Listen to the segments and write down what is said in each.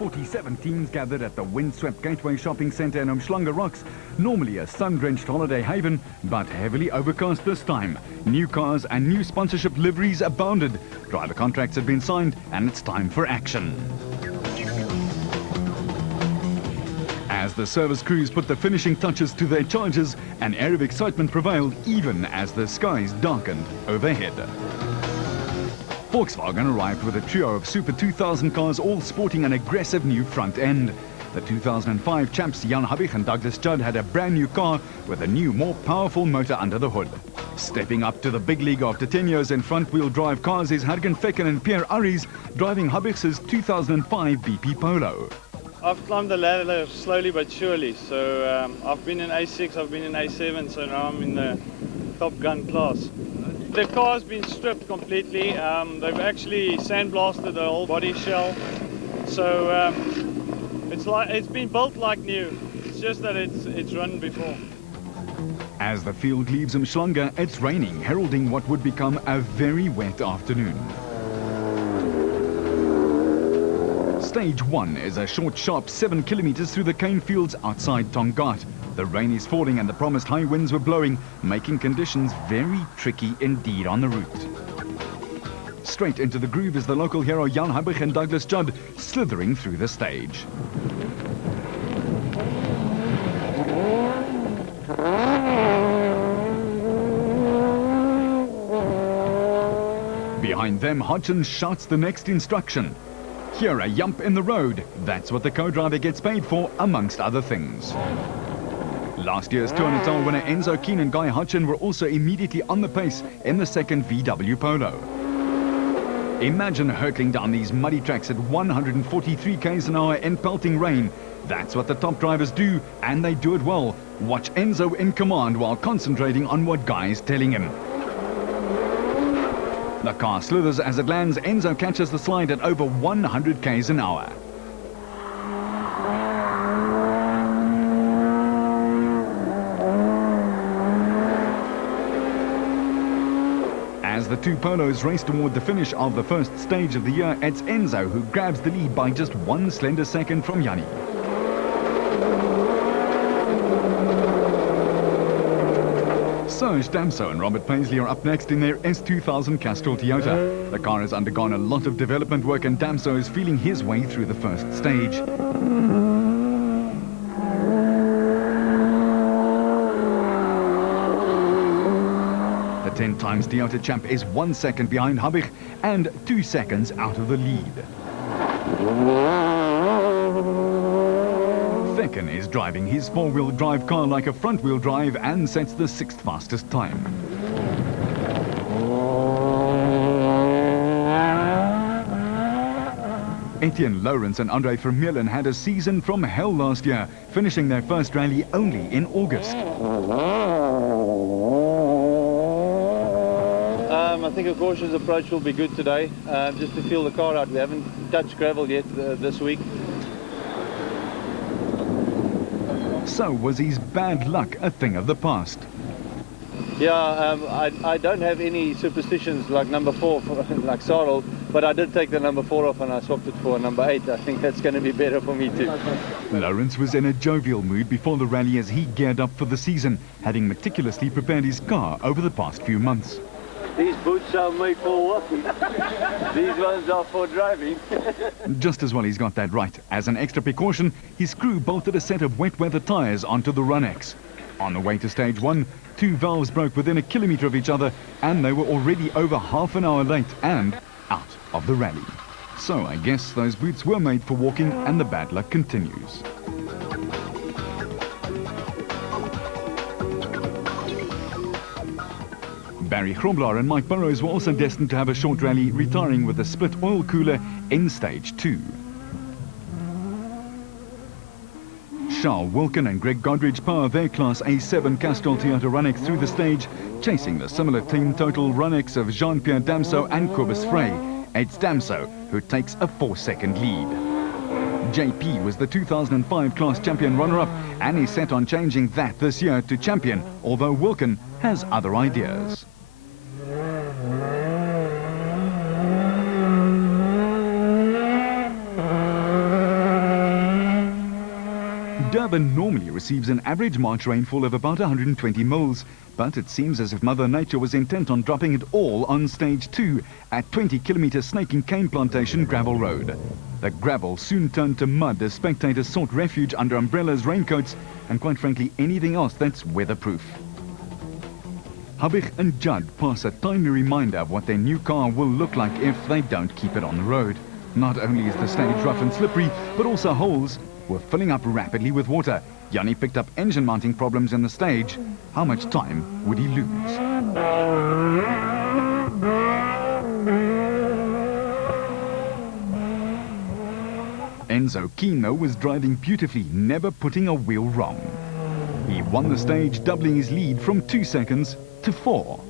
47 teams gathered at the windswept Gateway Shopping Centre in Umhlanga Rocks, normally a sun-drenched holiday haven, but heavily overcast this time. New cars and new sponsorship liveries abounded. Driver contracts have been signed and it's time for action. As the service crews put the finishing touches to their charges, an air of excitement prevailed even as the skies darkened overhead. Volkswagen arrived with a trio of Super 2000 cars, all sporting an aggressive new front end. The 2005 champs Jan Habich and Douglas Judd had a brand new car with a new, more powerful motor under the hood. Stepping up to the big league after 10 years in front-wheel drive cars is Hergen Fecken and Pierre Arries, driving Habich's 2005 BP Polo. I've climbed the ladder slowly but surely, so I've been in A6, I've been in A7, so now I'm in the Top Gun class. The car's been stripped completely. They've actually sandblasted the whole body shell, so it's been built like new. It's just that it's run before. As the field leaves Umhlanga, it's raining, heralding what would become a very wet afternoon. Stage 1 is a short, sharp 7 kilometers through the cane fields outside Tongaat. The rain is falling and the promised high winds were blowing, making conditions very tricky indeed on the route. Straight into the groove is the local hero Jan Habich and Douglas Judd, slithering through the stage. Behind them, Hodgson shouts the next instruction. Here, a yump in the road. That's what the co-driver gets paid for, amongst other things. Last year's Tour Natal winner Enzo Keen and Guy Hodgson were also immediately on the pace in the second VW Polo. Imagine hurtling down these muddy tracks at 143 km an hour in pelting rain. That's what the top drivers do, and they do it well. Watch Enzo in command while concentrating on what Guy is telling him. The car slithers as it lands. Enzo catches the slide at over 100 km an hour. As the two Polos race toward the finish of the first stage of the year, it's Enzo who grabs the lead by just one slender second from Yanni. Serge Damso and Robert Paisley are up next in their S2000 Castrol Toyota. The car has undergone a lot of development work and Damso is feeling his way through the first stage. The 10 times Toyota champ is 1 second behind Habich and 2 seconds out of the lead. Fecken is driving his four-wheel drive car like a front-wheel drive and sets the 6th fastest time. Etienne Lawrence and Andre Vermeulen had a season from hell last year, finishing their first rally only in August. I think a cautious approach will be good today, just to feel the car out. We haven't touched gravel yet this week. So was his bad luck a thing of the past? Yeah, I don't have any superstitions like number 4, like Sarel, but I did take the number 4 off and I swapped it for a number 8. I think that's going to be better for me too. Lawrence was in a jovial mood before the rally as he geared up for the season, having meticulously prepared his car over the past few months. These boots are made for walking. These ones are for driving. Just as well he's got that right. As an extra precaution, his crew bolted a set of wet weather tyres onto the Runex. On the way to stage 1, 2 valves broke within a kilometre of each other and they were already over half an hour late and out of the rally. So I guess those boots were made for walking and the bad luck continues. Barry Grobler and Mike Burrows were also destined to have a short rally, retiring with a split oil cooler in stage 2. Charles Wilkin and Greg Godridge power their Class A7 Castrol Toyota Runex through the stage, chasing the similar team total Runex of Jean-Pierre Damso and Cobus Frey. It's Damso who takes a 4-second lead. JP was the 2005 class champion runner-up and is set on changing that this year to champion, although Wilkin has other ideas. Durban normally receives an average March rainfall of about 120 mils, but it seems as if Mother Nature was intent on dropping it all on stage 2 at 20-kilometer Snake and Cane Plantation gravel road. The gravel soon turned to mud as spectators sought refuge under umbrellas, raincoats, and quite frankly anything else that's weatherproof. Habig and Judd pass a timely reminder of what their new car will look like if they don't keep it on the road. Not only is the stage rough and slippery, but also holes were filling up rapidly with water. Jannie picked up engine mounting problems in the stage. How much time would he lose? Enzo Keane, though, was driving beautifully, never putting a wheel wrong. He won the stage, doubling his lead from 2 seconds to 4.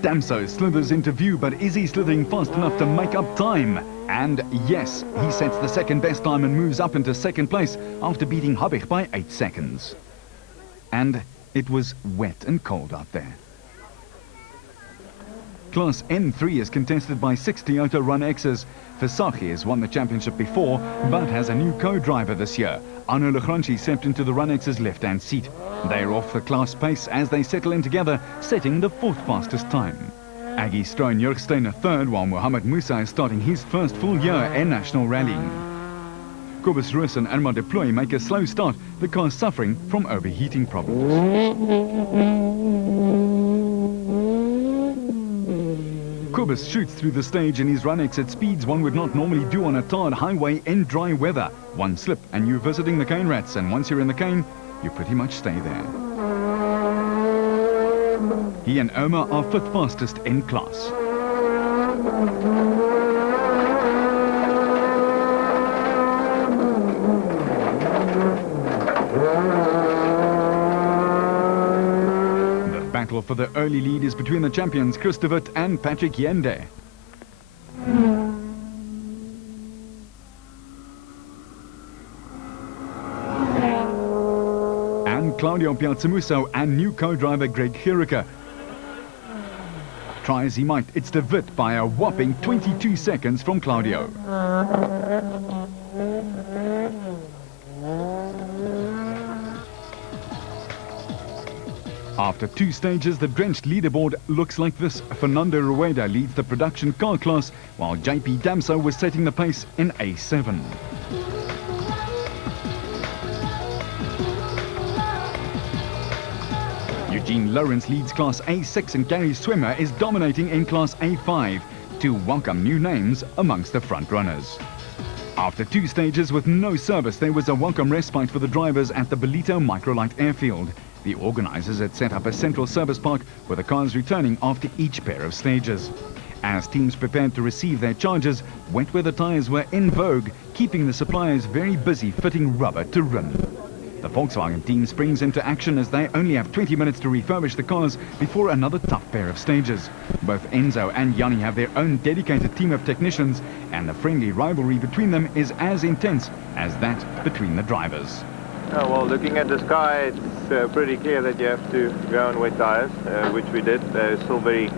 Damso slithers into view, but is he slithering fast enough to make up time? And yes, he sets the second best time and moves up into second place after beating Habig by 8 seconds. And it was wet and cold out there. Class N3 is contested by 6 Toyota Run X's. Versace has won the championship before, but has a new co-driver this year. Arno Lagrange stepped into the Run X's left-hand seat. They're off the class pace as they settle in together, setting the 4th fastest time. Aggie Stroon Jurgstein a third, while Mohammed Musa is starting his first full year in national rallying. Kobus Roos and Irma Deploy make a slow start, the car suffering from overheating problems. Kobus shoots through the stage in his Run X at speeds one would not normally do on a tarred highway in dry weather. One slip and you're visiting the cane rats, and once you're in the cane, you pretty much stay there. He and Irma are 5th fastest in class. The battle for the early lead is between the champions Chris de Wit and Patrick Yende. And Claudio Piazzamuso and new co-driver Greg Gericke. Try as he might, it's de Wit by a whopping 22 seconds from Claudio. After 2 stages, the drenched leaderboard looks like this. Fernando Rueda leads the production car class, while JP Damso was setting the pace in A7. Eugene Lawrence leads Class A6 and Gary Swimmer is dominating in Class A5 to welcome new names amongst the front runners. After 2 stages with no service, there was a welcome respite for the drivers at the Belito Microlight Airfield. The organizers had set up a central service park where the cars returning after each pair of stages. As teams prepared to receive their charges, wet weather tires were in vogue, keeping the suppliers very busy fitting rubber to rim. The Volkswagen team springs into action as they only have 20 minutes to refurbish the cars before another tough pair of stages. Both Enzo and Jannie have their own dedicated team of technicians, and the friendly rivalry between them is as intense as that between the drivers. Oh, well, looking at the sky, it's pretty clear that you have to go on wet tires, which we did. It's still very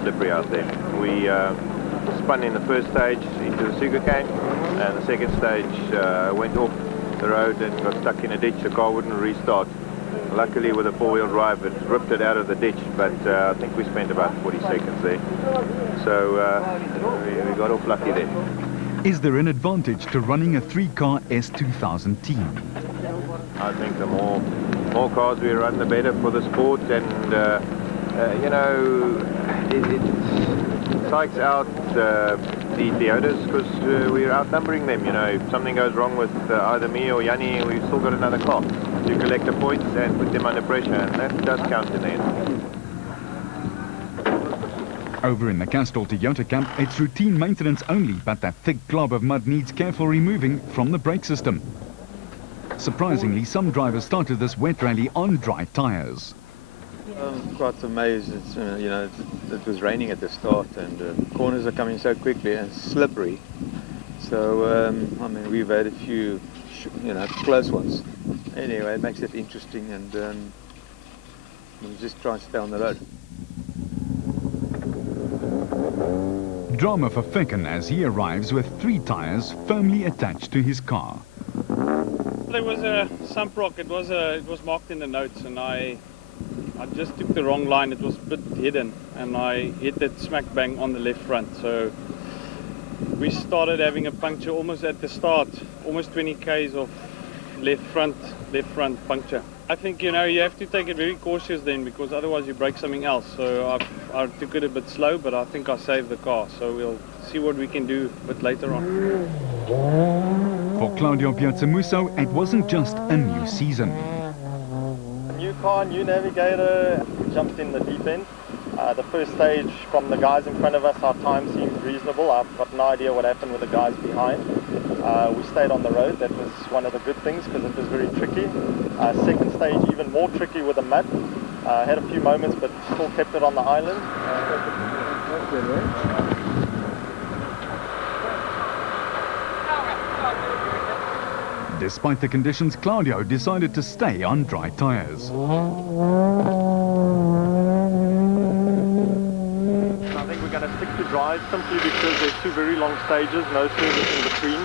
slippery out there. We spun in the first stage into the sugarcane, and the second stage went off the road and got stuck in a ditch. The car wouldn't restart. Luckily, with a 4-wheel drive, it ripped it out of the ditch, but I think we spent about 40 seconds there. So we got off lucky there. Is there an advantage to running a 3-car S2000 team? I think the more cars we run, the better for the sport, and you know, it psychs out the others because we're outnumbering them. You know, if something goes wrong with either me or Jannie, we've still got another car to collect the points and put them under pressure, and that does count in the end. Over in the Castrol Toyota camp, it's routine maintenance only, but that thick glob of mud needs careful removing from the brake system. Surprisingly, some drivers started this wet rally on dry tires. I'm quite amazed. It's, you know, it was raining at the start, and corners are coming so quickly and slippery. So, I mean, we've had a few, you know, close ones. Anyway, it makes it interesting, and we'll just try and stay on the road. Drama for Fecken as he arrives with 3 tires firmly attached to his car. there was a sump rock. It was marked in the notes, and I just took the wrong line. It was a bit hidden, and I hit it smack bang on the left front. So we started having a puncture almost at the start, almost 20 k's of left front puncture. I think, you know, you have to take it very cautious then, because otherwise you break something else. So I took it a bit slow, but I think I saved the car. So we'll see what we can do a bit later on. For Claudio Piazzamuso, it wasn't just a new season. New car, new navigator, jumped in the deep end. The first stage from the guys in front of us, our time seemed reasonable. I've got no idea what happened with the guys behind. We stayed on the road. That was one of the good things, because it was very tricky. Second stage even more tricky with the mud. Had a few moments, but still kept it on the island. Despite the conditions, Claudio decided to stay on dry tires. I think we're going to stick to dry simply because there's two very long stages, no service in between.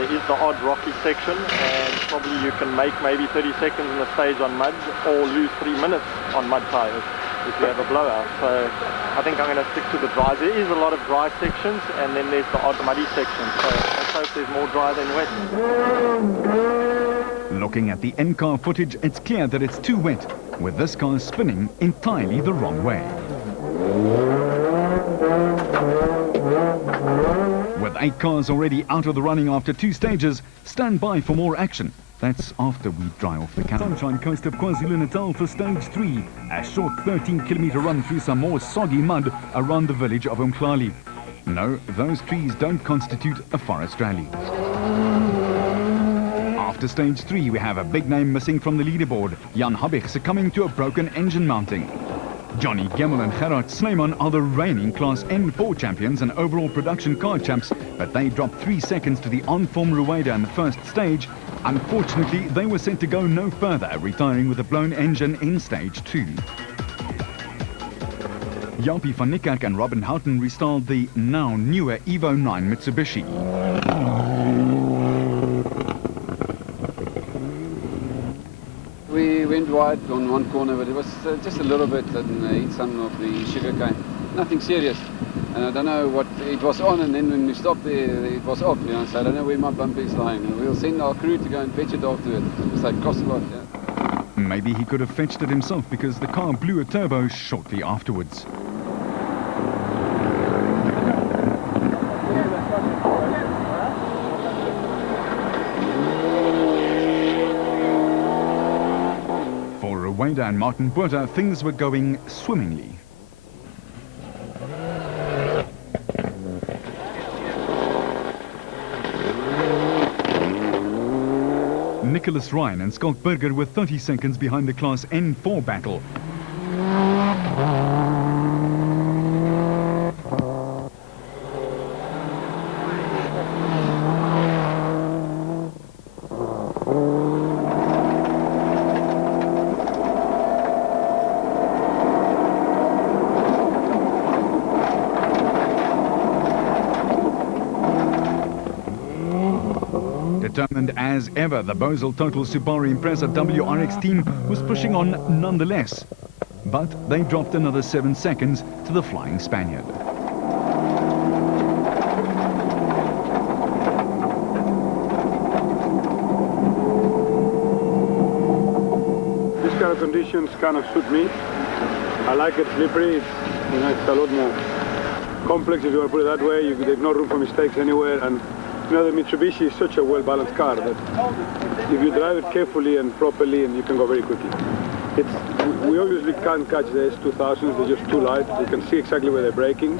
There is the odd rocky section, and probably you can make maybe 30 seconds in a stage on mud, or lose 3 minutes on mud tires if you have a blowout. So I think I'm going to stick to the dry. There is a lot of dry sections, and then there's the odd muddy section. So let's hope there's more dry than wet. Looking at the in-car footage, it's clear that it's too wet, with this car spinning entirely the wrong way. With 8 cars already out of the running after 2 stages, stand by for more action. That's after we dry off the Sunshine Coast of KwaZulu-Natal for stage 3, a short 13-kilometer run through some more soggy mud around the village of Umklali. No, those trees don't constitute a forest rally. After stage 3, we have a big name missing from the leaderboard, Jan Habich succumbing to a broken engine mounting. Johnny Gemmel and Gerard Snyman are the reigning Class N4 champions and overall production car champs, but they dropped 3 seconds to the on-form Rueda in the first stage. Unfortunately, they were set to go no further, retiring with a blown engine in stage 2. Japie van Niekerk and Robin Houghton restyled the now newer Evo 9 Mitsubishi. We went wide on one corner, but it was just a little bit and hit some of the sugarcane. Nothing serious. And I don't know what it was on, and then when we stopped there, it was off. You know, so I don't know where my bumper is lying. And we'll send our crew to go and fetch it after it. So it cost a lot. Yeah. Maybe he could have fetched it himself, because the car blew a turbo shortly afterwards. For Rueda and Martin Botha, things were going swimmingly. Nicholas Ryan and Scott Burger were 30 seconds behind the Class N4 battle. Determined as ever, the Bosel Total Subaru Impreza WRX team was pushing on nonetheless. But they dropped another 7 seconds to the Flying Spaniard. This kind of conditions kind of suit me. I like it slippery. It's a lot more complex, if you want to put it that way. There's no room for mistakes anywhere. And you know, the Mitsubishi is such a well-balanced car that if you drive it carefully and properly, and you can go very quickly. We obviously can't catch the S2000s, they're just too light. We can see exactly where they're braking,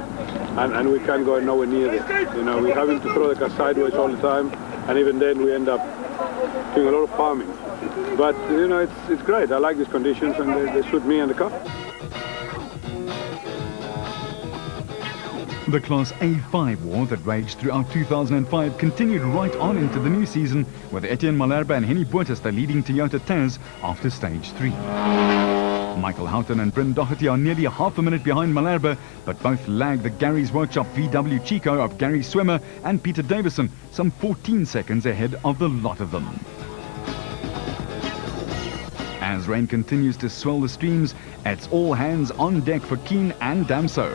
and we can't go nowhere near them. You know, we're having to throw the car sideways all the time, and even then we end up doing a lot of farming. But, you know, it's great. I like these conditions, and they suit me and the car. The Class A5 war that raged throughout 2005 continued right on into the new season, with Etienne Malherbe and Henny Botha leading Toyota Taz after stage 3. Michael Houghton and Bryn Doherty are nearly half a minute behind Malherbe, but both lag the Gary's Workshop VW Chico of Gary Swimmer and Peter Davison, some 14 seconds ahead of the lot of them. As rain continues to swell the streams, it's all hands on deck for Keen and Damso.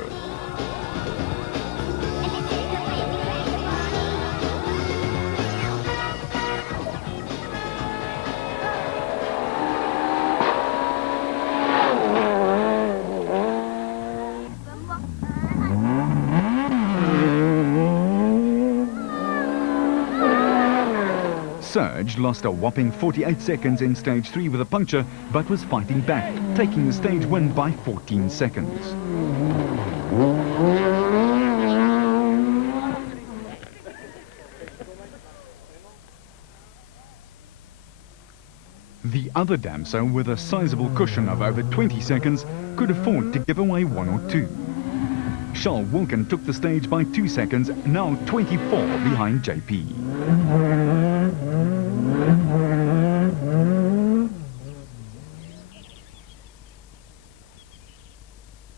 Surge lost a whopping 48 seconds in stage 3 with a puncture, but was fighting back, taking the stage win by 14 seconds. The other Damso, with a sizable cushion of over 20 seconds, could afford to give away 1 or 2. Charles Wilkin took the stage by 2 seconds, now 24 behind JP.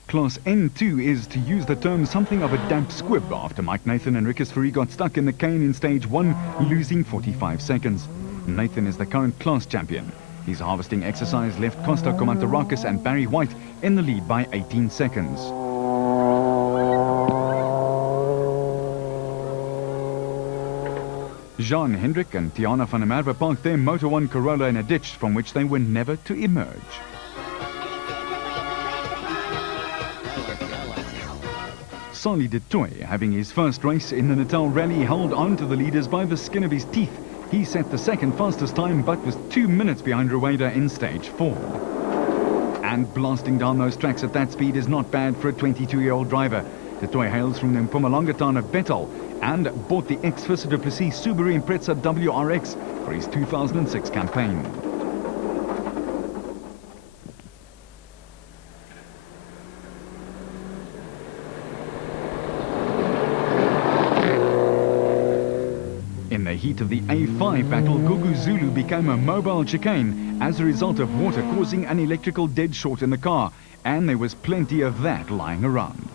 Class N2 is, to use the term, something of a damp squib after Mike Nathan and Rikus Fourie got stuck in the cane in stage 1, losing 45 seconds. Nathan is the current class champion. His harvesting exercise left Costa Komantarakis and Barry White in the lead by 18 seconds. Jean Hendrik and Tiana van der Merwe parked their Motor 1 Corolla in a ditch from which they were never to emerge. Sali de Toy, having his first race in the Natal rally, held on to the leaders by the skin of his teeth. He set the second fastest time, but was 2 minutes behind Rueda in stage 4. And blasting down those tracks at that speed is not bad for a 22-year-old driver. De Toy hails from the Mpumalanga town of Natal and bought the ex-Visser du Plessis Subaru Impreza WRX for his 2006 campaign. In the heat of the A5 battle, Gugu Zulu became a mobile chicane as a result of water causing an electrical dead short in the car, and there was plenty of that lying around.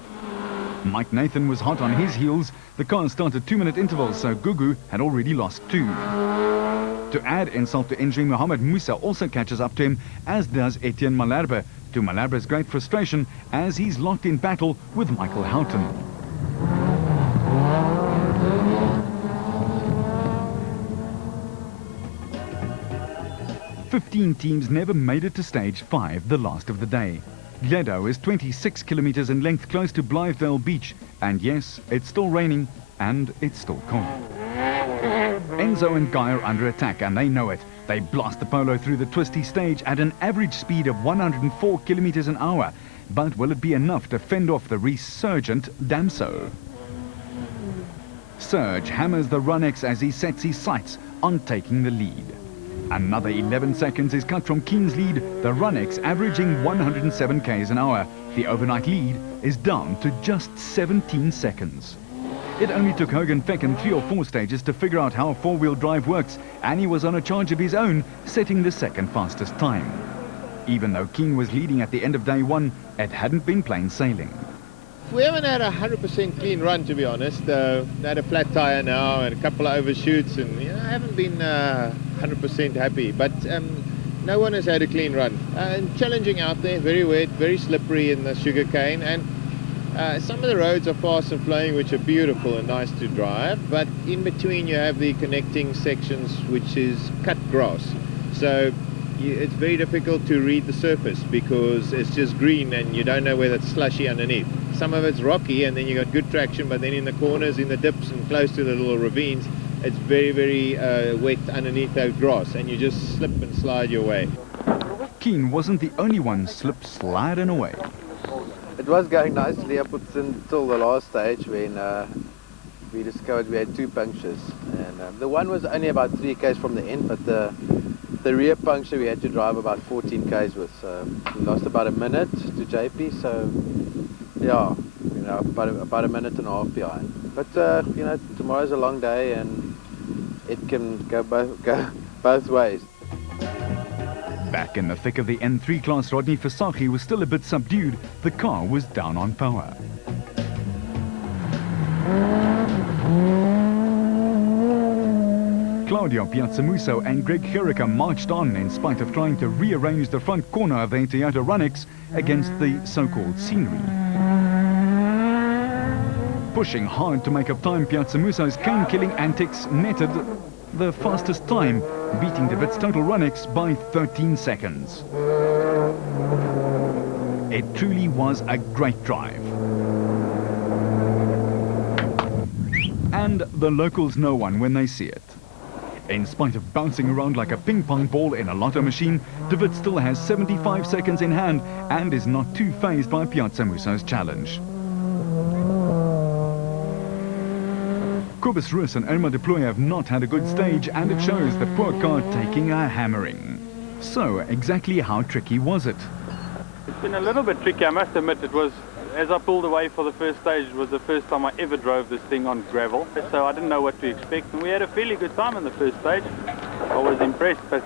Mike Nathan was hot on his heels. The car started 2-minute intervals, so Gugu had already lost 2. To add insult to injury, Mohamed Musa also catches up to him, as does Etienne Malherbe, to Malherbe's great frustration, as he's locked in battle with Michael Houghton. "15 teams never made it to stage 5, the last of the day. Gledo is 26 kilometers in length, close to Blythedale Beach, and yes, it's still raining and it's still cold. Enzo and Guy are under attack, and they know it. They blast the Polo through the twisty stage at an average speed of 104 kilometers an hour, but will it be enough to fend off the resurgent Damso? Surge hammers the Runx as he sets his sights on taking the lead. Another 11 seconds is cut from Keen's lead, the Runx averaging 107 k's an hour. The overnight lead is down to just 17 seconds. It only took Hogan Fecken 3 or 4 stages to figure out how four-wheel drive works, and he was on a charge of his own, setting the second fastest time. Even though Keen was leading at the end of day 1, it hadn't been plain sailing. We haven't had a 100% clean run, to be honest. Had a flat tire now and a couple of overshoots, and I haven't been 100% happy. But no one has had a clean run. Challenging out there, very wet, very slippery in the sugarcane, and some of the roads are fast and flowing, which are beautiful and nice to drive. But in between, you have the connecting sections, which is cut grass. So it's very difficult to read the surface because it's just green and you don't know whether it's slushy underneath. Some of it's rocky, and then you got good traction, but then in the corners, in the dips and close to the little ravines, it's very, very wet underneath that grass, and you just slip and slide your way. Keen wasn't the only one sliding away. It was going nicely up until the last stage when we discovered we had 2 punctures. And the one was only about 3 k's from the end, but the rear puncture we had to drive about 14 k's with. So we lost about a minute to JP, so yeah, about a minute and a half behind. But tomorrow's a long day and it can go both ways. Back in the thick of the N3 class, Rodney Fasaki was still a bit subdued. The car was down on power. Claudio Piazzamuso and Greg Chirica marched on in spite of trying to rearrange the front corner of their Toyota Runnix against the so-called scenery. Pushing hard to make up time, Piazzamuso's cane-killing antics netted the fastest time, beating De Wit's total Runnix by 13 seconds. It truly was a great drive. And the locals know one when they see it. In spite of bouncing around like a ping-pong ball in a lotto machine, De Wit still has 75 seconds in hand and is not too fazed by Piazzamuso's challenge. Kobus Roos and Irma de Plooy have not had a good stage, and it shows the poor car taking a hammering. So, exactly how tricky was it? It's been a little bit tricky, I must admit. It was, as I pulled away for the first stage, it was the first time I ever drove this thing on gravel, so I didn't know what to expect. And we had a fairly good time in the first stage. I was impressed, but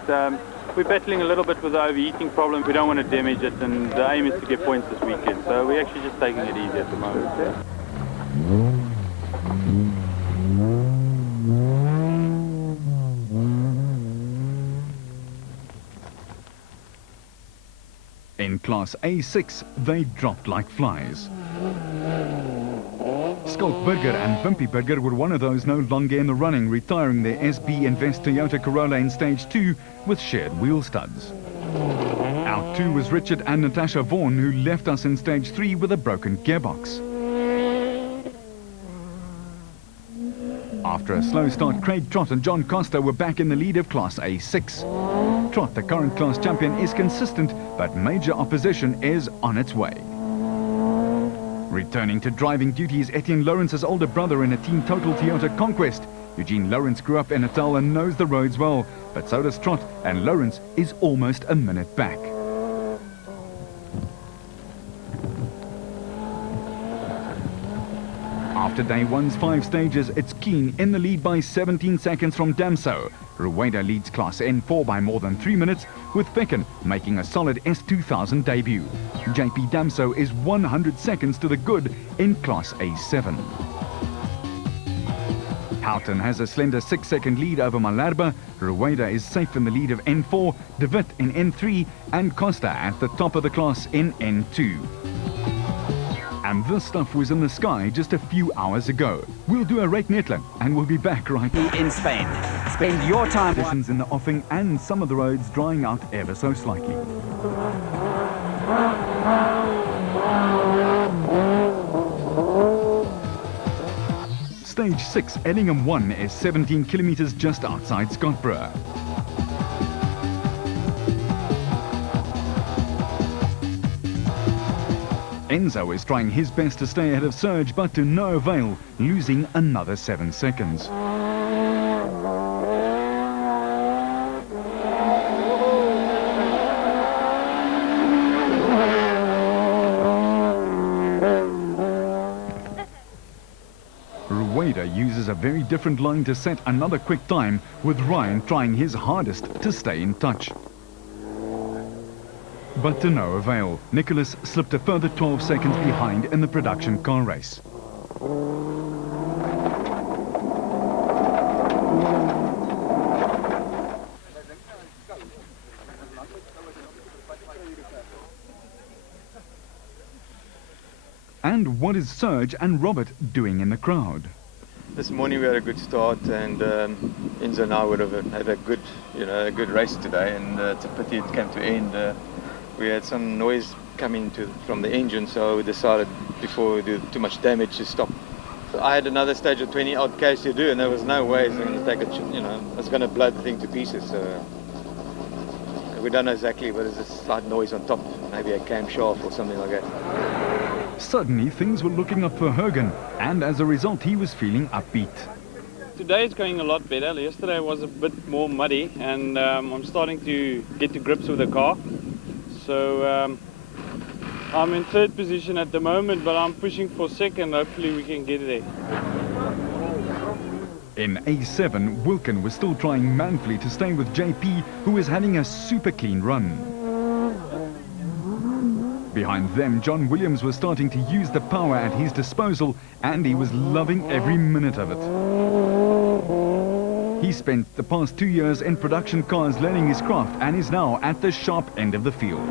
we're battling a little bit with the overheating problem. We don't want to damage it, and the aim is to get points this weekend, so we're actually just taking it easy at the moment. In Class A6, they dropped like flies. Skulk Burger and Wimpy Burger were one of those no longer in the running, retiring their SB Invest Toyota Corolla in Stage 2 with shared wheel studs. Out too was Richard and Natasha Vaughan, who left us in Stage 3 with a broken gearbox. After a slow start, Craig Trott and John Costa were back in the lead of Class A6. Trott, the current class champion, is consistent, but major opposition is on its way. Returning to driving duty is Etienne Lawrence's older brother in a Team Total Toyota Conquest. Eugene Lawrence grew up in Natal and knows the roads well, but so does Trott, and Lawrence is almost a minute back. After day one's 5 stages, it's Keen in the lead by 17 seconds from Damso. Rueda leads Class N4 by more than 3 minutes, with Fecken making a solid S2000 debut. JP Damso is 100 seconds to the good in Class A7. Houghton has a slender 6-second lead over Malherbe. Rueda is safe in the lead of N4, De Wit in N3, and Costa at the top of the class in N2. And this stuff was in the sky just a few hours ago. We'll do a rate Netler, and we'll be back right in Spain. Spend your time. Conditions in the offing and some of the roads drying out ever so slightly. Stage 6, Ellingham 1, is 17 kilometers just outside Scottsboro. Enzo is trying his best to stay ahead of Serge, but to no avail, losing another 7 seconds. Rueda uses a very different line to set another quick time, with Ryan trying his hardest to stay in touch. But to no avail. Nicholas slipped a further 12 seconds behind in the production car race. And what is Serge and Robert doing in the crowd? This morning we had a good start, and Enzo and I would have had a good, a good race today, and it's a pity it came to end. We had some noise coming from the engine, so we decided before we do too much damage to stop. So I had another stage of 20 odd Ks to do, and there was no way it's going to take it's going to blow the thing to pieces. So we don't know exactly, but there's a slight noise on top, maybe a camshaft or something like that. Suddenly things were looking up for Hergen, and as a result he was feeling upbeat. Today it's going a lot better. Yesterday was a bit more muddy, and I'm starting to get to grips with the car. So I'm in 3rd position at the moment, but I'm pushing for 2nd. Hopefully we can get there. In A7, Wilken was still trying manfully to stay with JP, who is having a super clean run. Behind them, John Williams was starting to use the power at his disposal, and he was loving every minute of it. He spent the past 2 years in production cars learning his craft and is now at the sharp end of the field.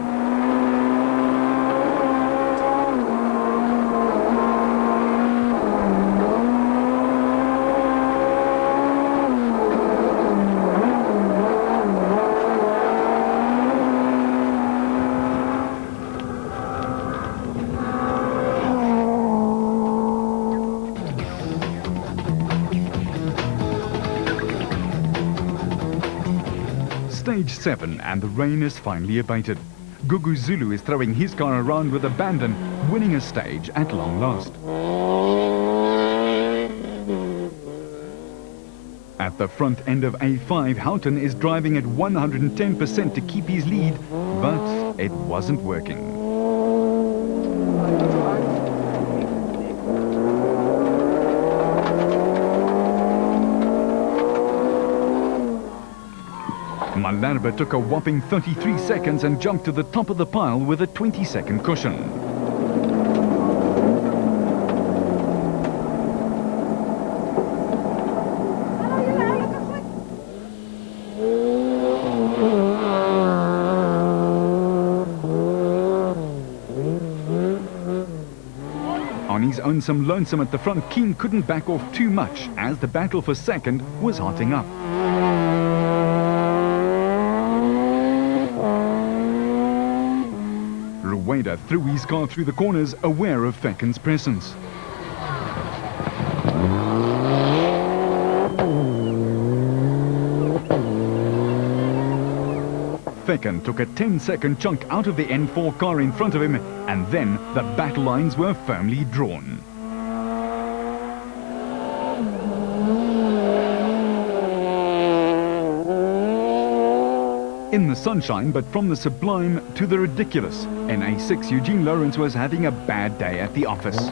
Stage 7 and the rain is finally abated. Gugu Zulu is throwing his car around with abandon, winning a stage at long last. At the front end of A5, Houghton is driving at 110% to keep his lead, but it wasn't working. Malherbe took a whopping 33 seconds and jumped to the top of the pile with a 20-second cushion. On his own some lonesome at the front, Keane couldn't back off too much as the battle for second was hotting up. Rueda threw his car through the corners, aware of Fecken's presence. Fecken took a 10-second chunk out of the N4 car in front of him, and then the battle lines were firmly drawn. In the sunshine, but from the sublime to the ridiculous, in A6, Eugene Lawrence was having a bad day at the office.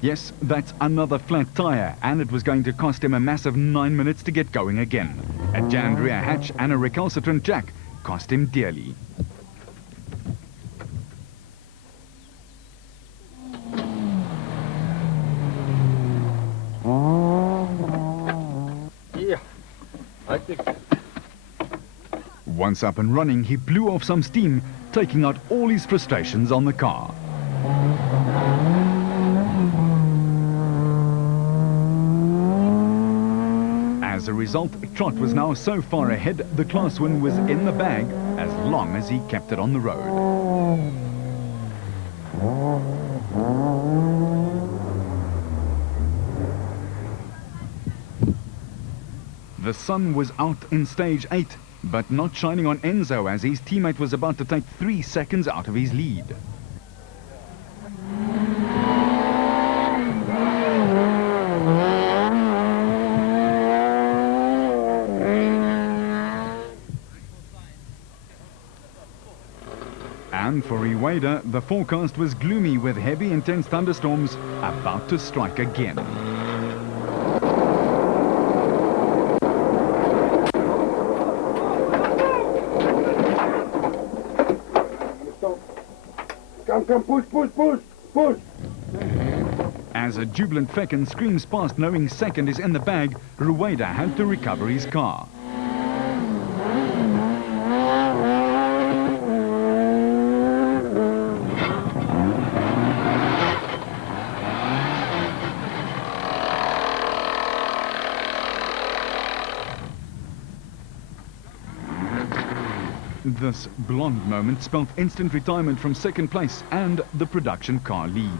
Yes, that's another flat tyre, and it was going to cost him a massive 9 minutes to get going again. A jammed rear hatch and a recalcitrant jack cost him dearly. Once up and running, he blew off some steam, taking out all his frustrations on the car. As a result, Trott was now so far ahead, the class win was in the bag as long as he kept it on the road. The sun was out in stage 8, but not shining on Enzo as his teammate was about to take 3 seconds out of his lead. And for Rueda, the forecast was gloomy with heavy, intense thunderstorms about to strike again. Come, push. As a jubilant Fecken screams past knowing second is in the bag, Rueda had to recover his car. This blonde moment spelt instant retirement from second place and the production car lead.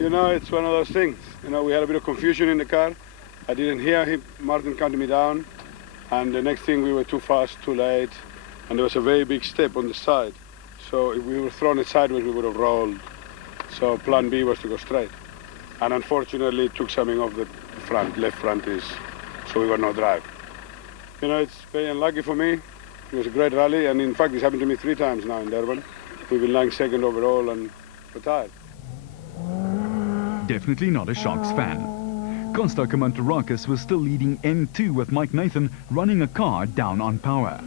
You know, it's one of those things. You know, we had a bit of confusion in the car. I didn't hear him. Martin counted me down. And the next thing, we were too fast, too late. And there was a very big step on the side. So if we were thrown it sideways, we would have rolled. So plan B was to go straight. And unfortunately, it took something off the front, left front is, so we got no drive. You know, it's very unlucky for me. It was a great rally, and in fact, it's happened to me 3 times now in Durban. We've been lying second overall and retired. Definitely not a Sharks fan. Costa Kamantarakis was still leading N2 with Mike Nathan running a car down on power.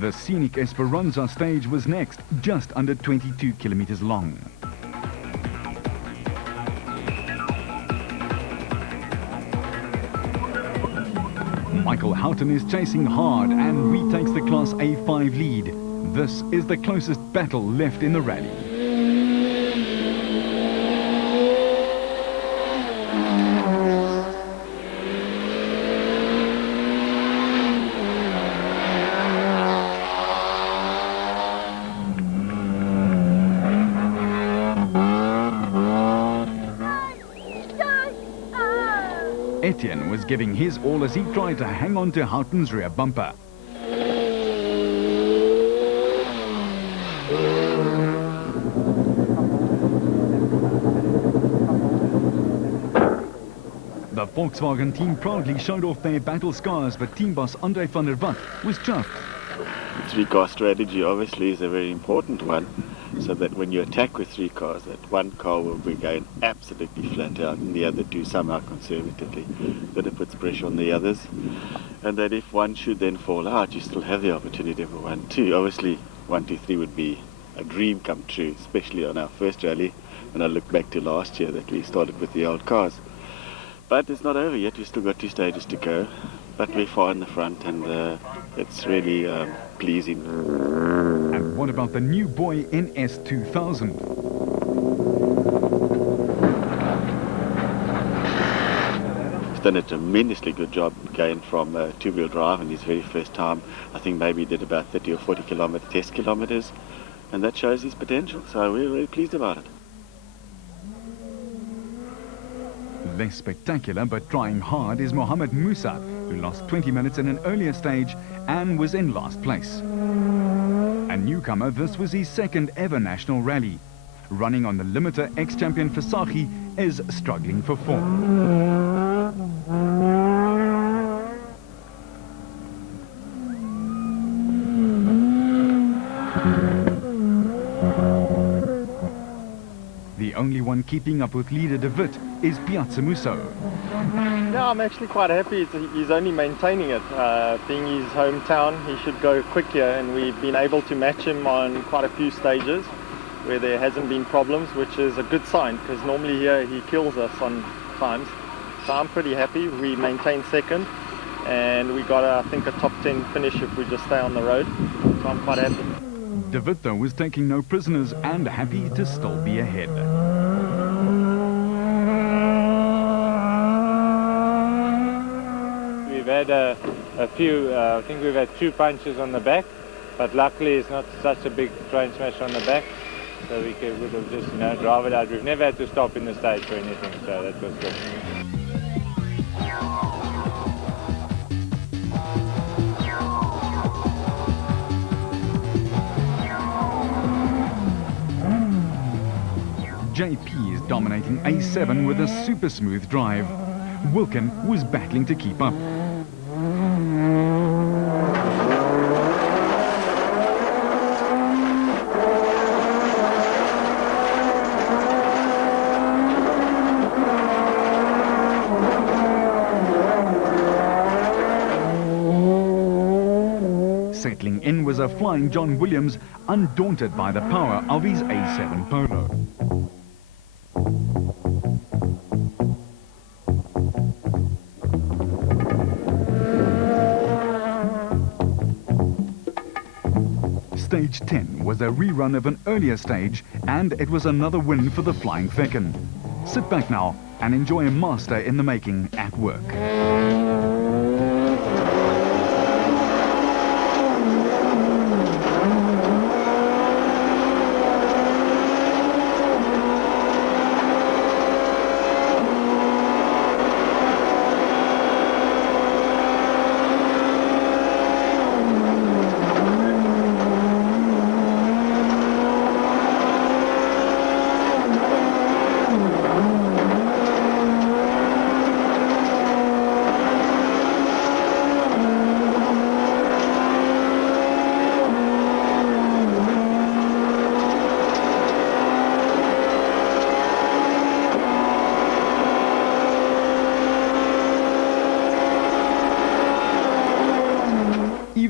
The scenic Esperanza stage was next, just under 22 kilometers long. Michael Houghton is chasing hard and retakes the Class A5 lead. This is the closest battle left in the rally. Etienne was giving his all as he tried to hang on to Houghton's rear bumper. The Volkswagen team proudly showed off their battle scars, but team boss Andre van der Walt was chuffed. The three-car strategy obviously is a very important one, so that when you attack with three cars, that one car will be going absolutely flat out and the other two somehow conservatively, that it puts pressure on the others, and that if one should then fall out, you still have the opportunity for 1, 2. Obviously 1, 2, 3 would be a dream come true, especially on our first rally, when I look back to last year that we started with the old cars. But it's not over yet, we've still got 2 stages to go, but we're far in the front, and it's really pleasing. And what about the new boy NS 2000? He's done a tremendously good job going from two-wheel drive in his very first time. I think maybe he did about 30 or 40 test kilometers, and that shows his potential, so we're very pleased about it. Less spectacular but trying hard is Mohamed Musa, who lost 20 minutes in an earlier stage and was in last place. A newcomer, this was his second ever national rally. Running on the limiter, ex-champion Fasagi is struggling for form. The only one keeping up with leader De Wit is Piazza Musso. Yeah, I'm actually quite happy he's only maintaining it. Being his hometown, he should go quick here, and we've been able to match him on quite a few stages where there hasn't been problems, which is a good sign, because normally here he kills us on times. So I'm pretty happy. We maintained second, and we got, I think, a top 10 finish if we just stay on the road. So I'm quite happy. De Wit, though, was taking no prisoners and happy to still be ahead. We've had a few, I think we've had 2 punches on the back, but luckily it's not such a big train smash on the back, so we would have just, drive it out. We've never had to stop in the stage for anything, so that was good. JP is dominating A7 with a super smooth drive. Wilken was battling to keep up. Settling in was a flying John Williams, undaunted by the power of his A7 Polo. Stage 10 was a rerun of an earlier stage, and it was another win for the Flying Feckin. Sit back now and enjoy a master in the making at work.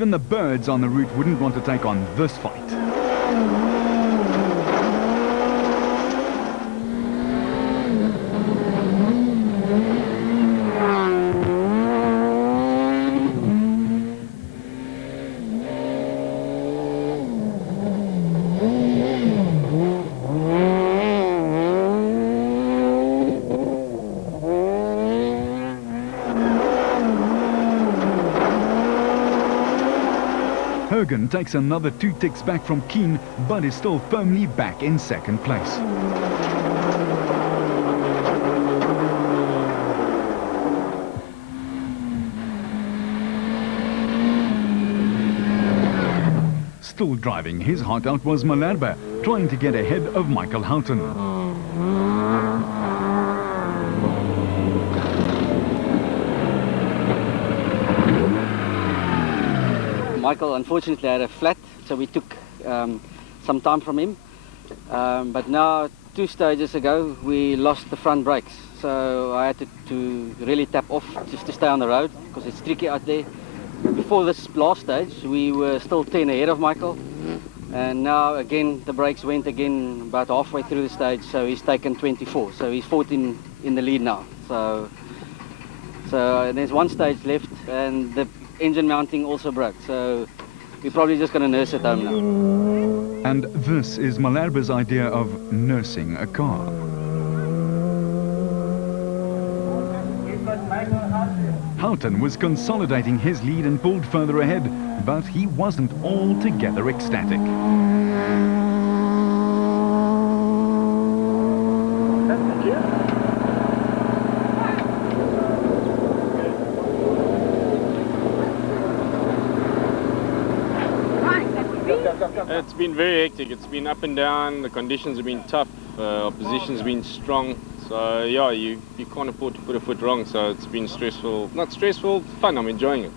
Even the birds on the route wouldn't want to take on this fight. Hogan takes another 2 ticks back from Keane, but is still firmly back in second place. Still driving his heart out was Malherbe, trying to get ahead of Michael Houghton. Michael unfortunately had a flat, so we took some time from him. But now, 2 stages ago, we lost the front brakes. So I had to really tap off just to stay on the road, because it's tricky out there. Before this last stage, we were still 10 ahead of Michael. And now, again, the brakes went again about halfway through the stage, so he's taken 24. So he's 14 in the lead now. So there's 1 stage left, and the engine mounting also broke, so we're probably just going to nurse it home now. And this is Malherbe's idea of nursing a car. Houghton was consolidating his lead and pulled further ahead, but he wasn't altogether ecstatic. It's been very hectic. It's been up and down. The conditions have been tough. Opposition's been strong. So yeah, you can't afford to put a foot wrong. So it's been stressful. Not stressful, fun. I'm enjoying it.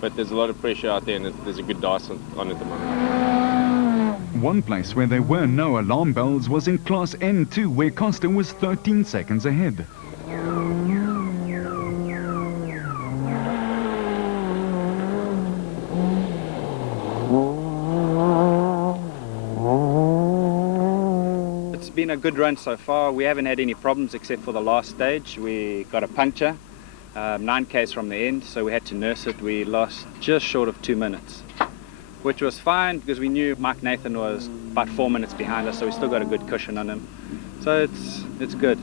But there's a lot of pressure out there, and there's a good dice on at the moment. One place where there were no alarm bells was in Class N2, where Costa was 13 seconds ahead. It's been a good run so far. We haven't had any problems except for the last stage. We got a puncture 9k's from the end, so we had to nurse it. We lost just short of 2 minutes, which was fine because we knew Mike Nathan was about 4 minutes behind us, so we still got a good cushion on him. So it's good.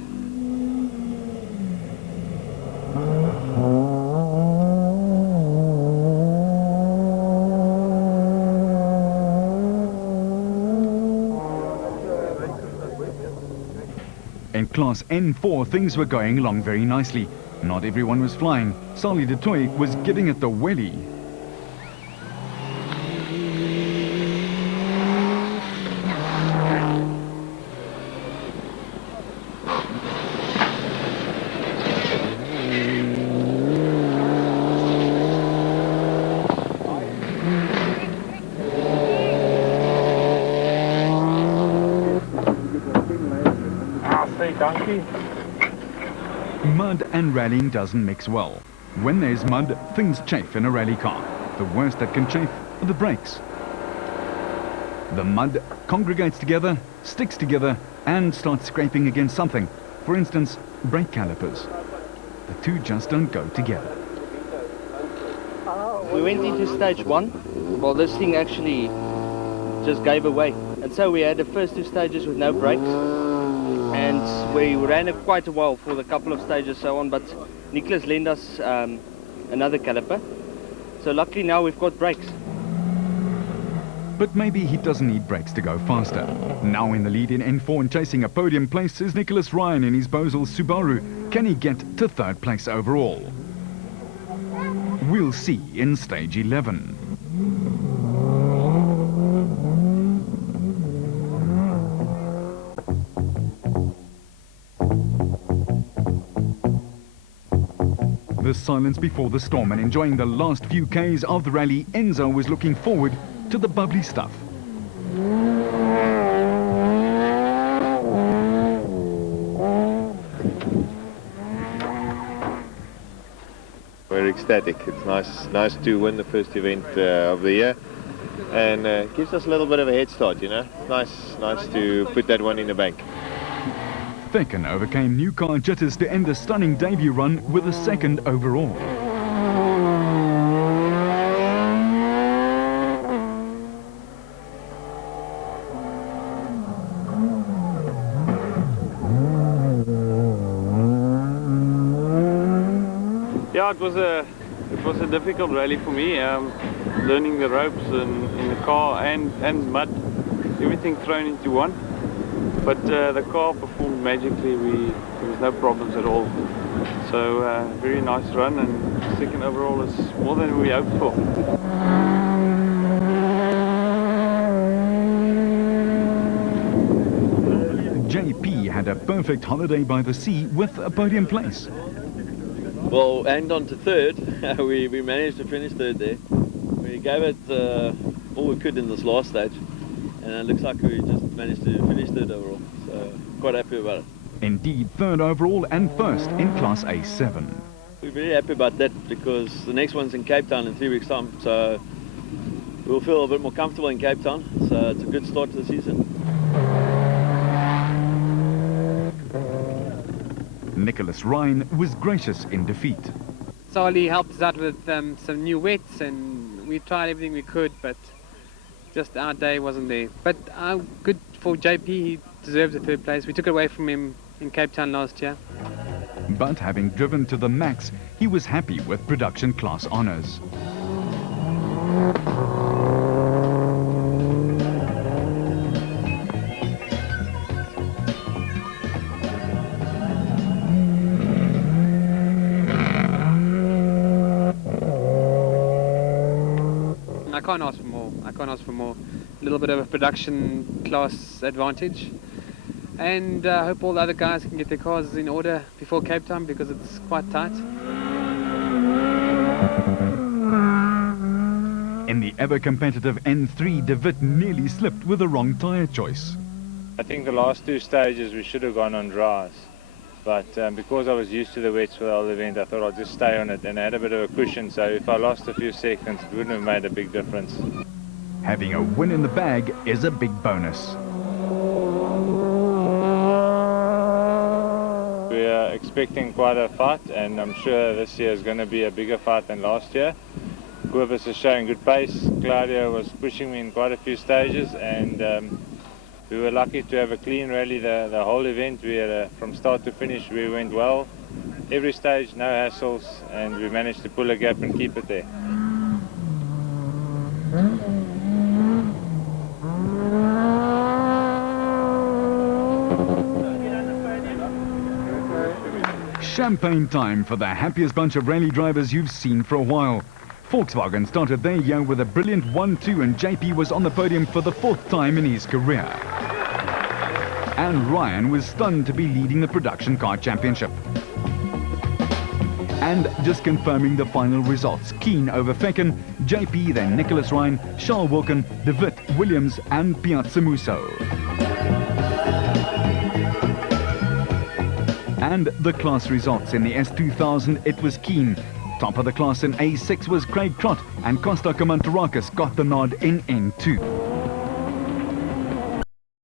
In Class N4, things were going along very nicely. Not everyone was flying. Sally de Toy was giving it the welly. Mud and rallying doesn't mix well. When there's mud, things chafe in a rally car. The worst that can chafe are the brakes. The mud congregates together, sticks together, and starts scraping against something. For instance, brake calipers. The two just don't go together. We went into stage 1. Well, this thing actually just gave away. And so we had the first 2 stages with no brakes. And we ran it quite a while for the couple of stages so on, but Nicholas lent us another caliper. So luckily now we've got brakes. But maybe he doesn't need brakes to go faster. Now in the lead in N4 and chasing a podium place is Nicholas Ryan in his Bosel Subaru. Can he get to 3rd place overall? We'll see in stage 11. The silence before the storm, and enjoying the last few Ks of the rally, Enzo was looking forward to the bubbly stuff. We're ecstatic. It's nice to win the first event of the year, and gives us a little bit of a head start, you know. Nice to put that one in the bank. Fecken overcame new car jitters to end the stunning debut run with a 2nd overall. Yeah, it was a difficult rally for me, learning the ropes in the car and mud, everything thrown into one. But the car performed magically. There was no problems at all. So very nice run, and 2nd overall is more than we hoped for. JP had a perfect holiday by the sea with a podium place. Well, hanged on to 3rd. we managed to finish 3rd there. We gave it all we could in this last stage, and it looks like we just managed to finish 3rd overall. So quite happy about it. Indeed, 3rd overall and 1st in Class A7. We're very happy about that because the next one's in Cape Town in 3 weeks' time. So we'll feel a bit more comfortable in Cape Town. So it's a good start to the season. Nicholas Ryan was gracious in defeat. Sali helped us out with some new wets, and we tried everything we could, but just our day wasn't there. But good for JP, he deserves the 3rd place. We took it away from him in Cape Town last year. But having driven to the max, he was happy with production class honours. I can't ask for more. I can't ask for more. A little bit of a production class advantage. And I hope all the other guys can get their cars in order before Cape Town because it's quite tight. In the ever-competitive N3, De Wit nearly slipped with the wrong tyre choice. I think the last 2 stages we should have gone on dries. But because I was used to the wets for the whole event, I thought I'll just stay on it, and I had a bit of a cushion, so if I lost a few seconds, it wouldn't have made a big difference. Having a win in the bag is a big bonus. We are expecting quite a fight, and I'm sure this year is going to be a bigger fight than last year. Guivus is showing good pace. Claudio was pushing me in quite a few stages, and we were lucky to have a clean rally the whole event. We had from start to finish, we went well. Every stage, no hassles, and we managed to pull a gap and keep it there. Champagne time for the happiest bunch of rally drivers you've seen for a while. Volkswagen started their year with a brilliant 1-2, and JP was on the podium for the 4th time in his career. And Ryan was stunned to be leading the production car championship. And just confirming the final results: Keen over Fecken, JP, then Nicholas Ryan, Charles Wilken, De Wit, Williams and Piazza Musso. And the class results: in the S2000 it was Keen. Top of the class in A6 was Craig Trott, and Costa Kamantarakis got the nod in N2.